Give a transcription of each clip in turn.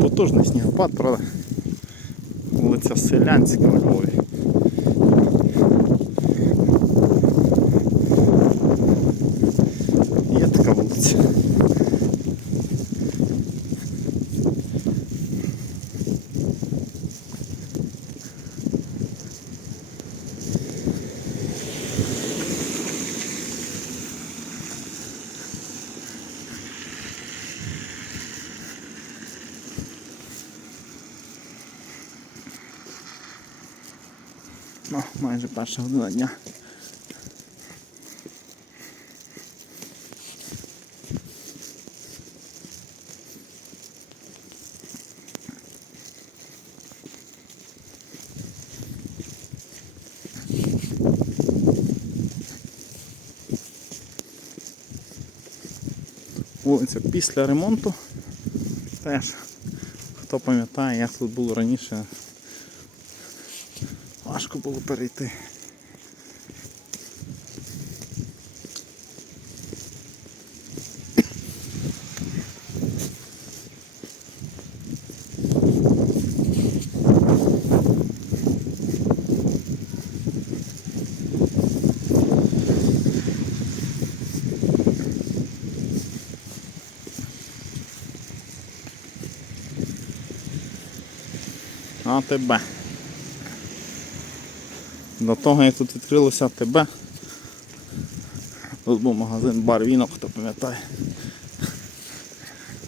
потужний снігопад, правда. Вулиця Селянська у Львові. Є така вулиця. Ну, майже перша година дня. Вулиця після ремонту. Теж, хто пам'ятає, як тут було раніше, важко було перейти. А тебе. До того, як тут відкрилося АТБ, тут був магазин бар вінок, хто пам'ятає.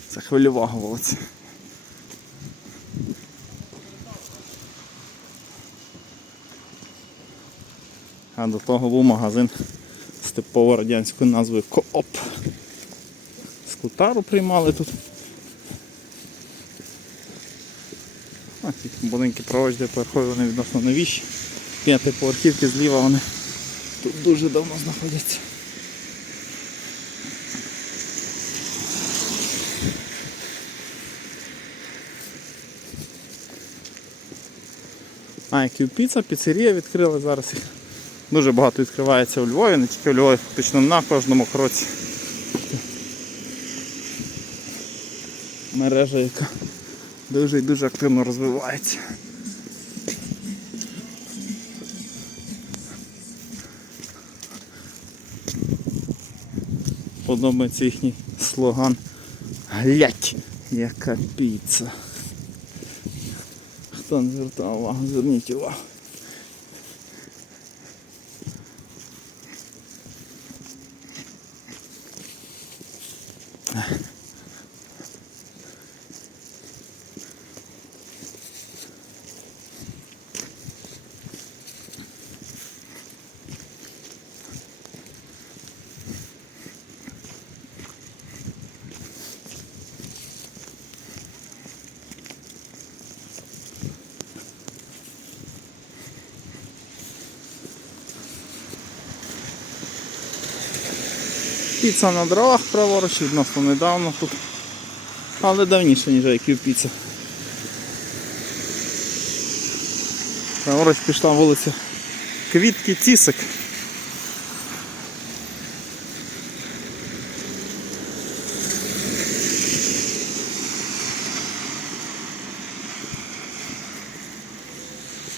Це хвильова вулиця. А до того був магазин з типово радянською назвою Кооп. Скутару приймали тут. А ці будинки проводження поверхові вони відносно новіші. П'ятиповерхівки зліва вони тут дуже давно знаходяться. А, як піца, піцерія відкрили зараз їх. Дуже багато відкривається у Львові, не тільки у Львові, фактично на кожному кроці. Мережа, яка дуже і дуже активно розвивається. Подобається їхній слоган Глядь, яка піца. Хто не звертав увагу, зверніть увагу. Піца на дровах праворуч, відносно недавно тут. Але давніше, ніж як піца. Праворуч пішла вулиця Квітки Цісик.